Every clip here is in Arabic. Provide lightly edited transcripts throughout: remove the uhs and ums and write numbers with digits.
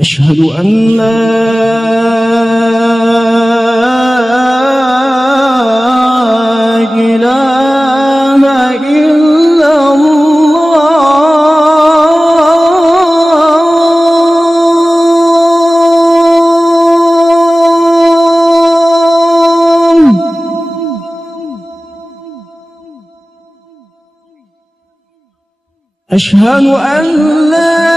أشهد أن لا إله إلا الله. أشهد أن لا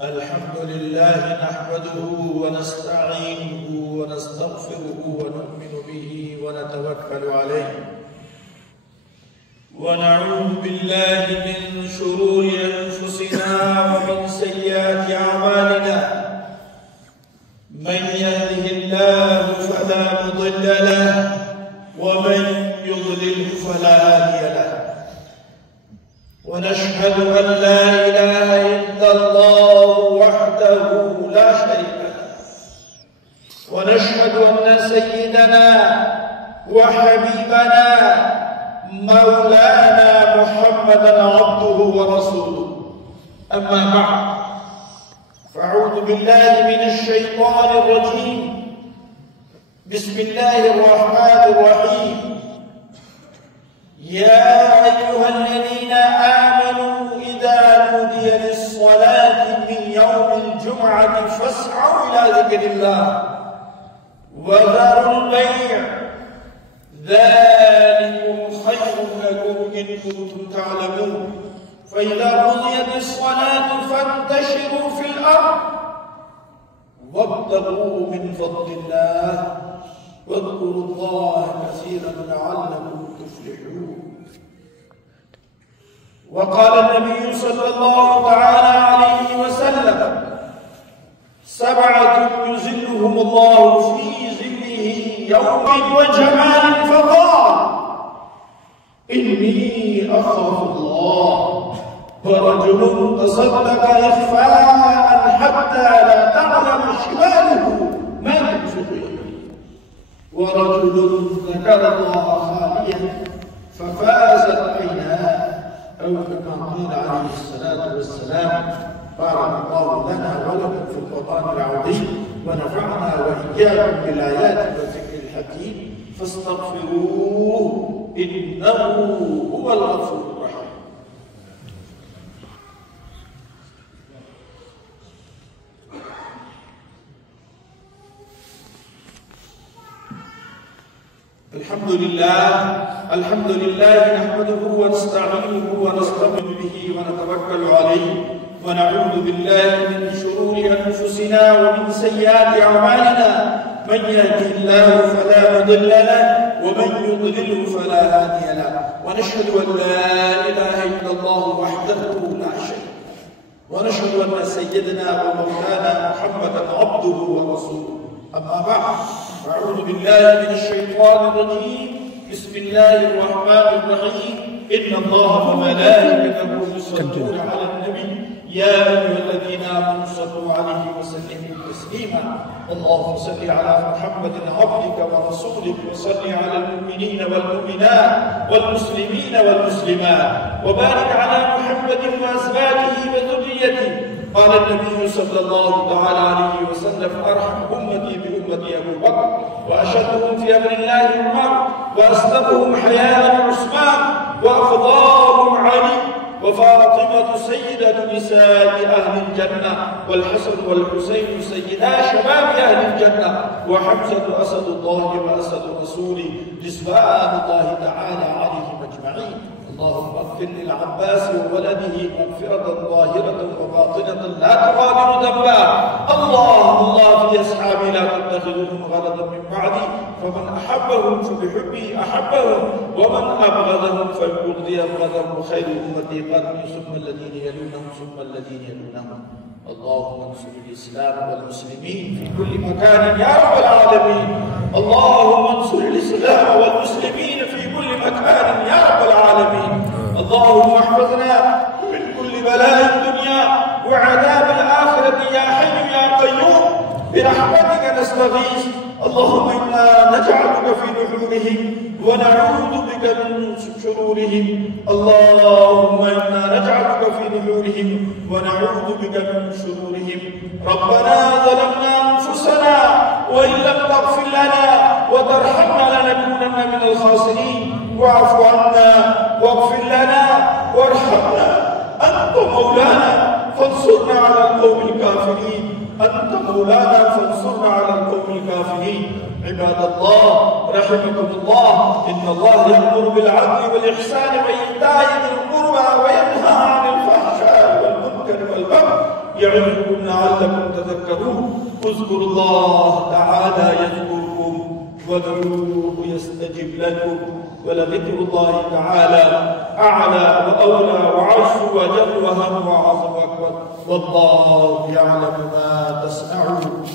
الحمد لله نحمده ونستعينه ونستغفره ونؤمن به ونتوكل عليه ونعوذ بالله من شرور أنفسنا ومن سيئات أعمالنا. من يهده الله فلا مضل له ومن يضلله فلا هادي له. ونشهد أن لا إله إلا الله وحده لا شريك له. ونشهد أن سيدنا وحبيبنا مولانا محمدا عبده ورسوله. أما بعد، فأعوذ بالله من الشيطان الرجيم. بسم الله الرحمن الرحيم. يا أيها الذين آمنوا إذا نودي للصلاة من يوم الجمعة فاسعوا إلى ذكر الله وذروا البيع ذلكم خير لكم إن كنتم تعلمون. فإذا قضيت الصلاة فانتشروا في الأرض وابتغوا من فضل الله واذكروا الله كثيرا لعلكم تفلحون. وقال النبي صلى الله تعالى عليه وسلم: 7 يظلهم الله في ظله يوم وجمال، فقال: إني أخاف الله. ورجل تصدق إخفاء حتى لا تعلم شماله ما تنفق يمينه. ورجل ذكر الله خاليا ففازت عيناه، أو كما قال عليه الصلاة والسلام. بارك الله لنا ولكم في القرآن العظيم ونفعنا وإياكم بالآيات والذكر الحكيم، فاستغفروه إنه هو الغفور الرحيم. الحمد لله نحمده ونستعينه ونستغفر به ونتوكل عليه ونعوذ بالله من شرور أنفسنا ومن سيئات أعمالنا. من يهده الله فلا مضل له ومن يضلله فلا هادي له. ونشهد أن لا إله إلا الله وحده لا شريك له. ونشهد أن سيدنا ومولانا محمدا عبده ورسوله. أما بعد، أعوذ بالله من الشيطان الرجيم. بسم الله الرحمن الرحيم. إن الله وملائكته يصلون على النبي يا أيها الذين آمنوا صلوا عليه وسلموا تسليما. اللهم صل على محمد عبدك ورسولك، وصل على المؤمنين والمؤمنات والمسلمين والمسلمات، وبارك على محمد وأزواجه وذريته. قال النبي صلى الله تعالى عليه وسلم: أرحم أمتي بأمتي أبو بكر، وأشدهم في أمر الله عمر، وأصدقهم حياء عثمان، وأفضاهم علي، وفاطمة سيدة نساء أهل الجنة، والحسن والحسين سيدا شباب أهل الجنة، وحمزة أسد الله وأسد رسوله رضوان الله تعالى عليهم أجمعين. اللهم اغفر للعباس وولده مغفرة ظاهرة وباطنة لا تغادر ذنبا. الله في أصحابي لا تتخذهم غرضا من بعدي، فمن أحبهم فبحبي أحبهم، ومن أبغضهم فببغضي أبغضهم، وخير أمتي قرني ثم الذين يلونهم ثم الذين يلونهم. اللهم انصر الإسلام والمسلمين في كل مكان يا رب العالمين. اللهم انصر الإسلام والمسلمين في كل مكان يا رب العالمين. اللهم احفظنا من كل بلاء الدنيا وعذاب الآخرة يا حي يا قيوم، برحمتك نستغيث. اللهم إنا نجعلك في نحورهم ونعوذ بك من شرورهم. اللهم إنا نجعلك في نحورهم ونعوذ بك من شرورهم. ربنا ظلمنا أنفسنا وإن لم تغفر لنا وترحمنا لنكونن من الخاسرين. واعف عنا واغفر لنا وارحمنا، أنت مولانا فانصرنا على القوم الكافرين. أنت مولانا فانصرنا على القوم الكافرين. عباد الله رحمكم الله، إن الله يأمر بالعدل والإحسان وإيتاء ذي القربى وينهى عن الفحشاء والمنكر والبغي يعظكم لعلكم تذكرون. اذكروا الله تعالى يذكركم وادعوه يستجب لكم، ولذكر الله تعالى أعلى وأولى وعز وجل وهم وعظم أكبر، والله يعلم ما تصنعون.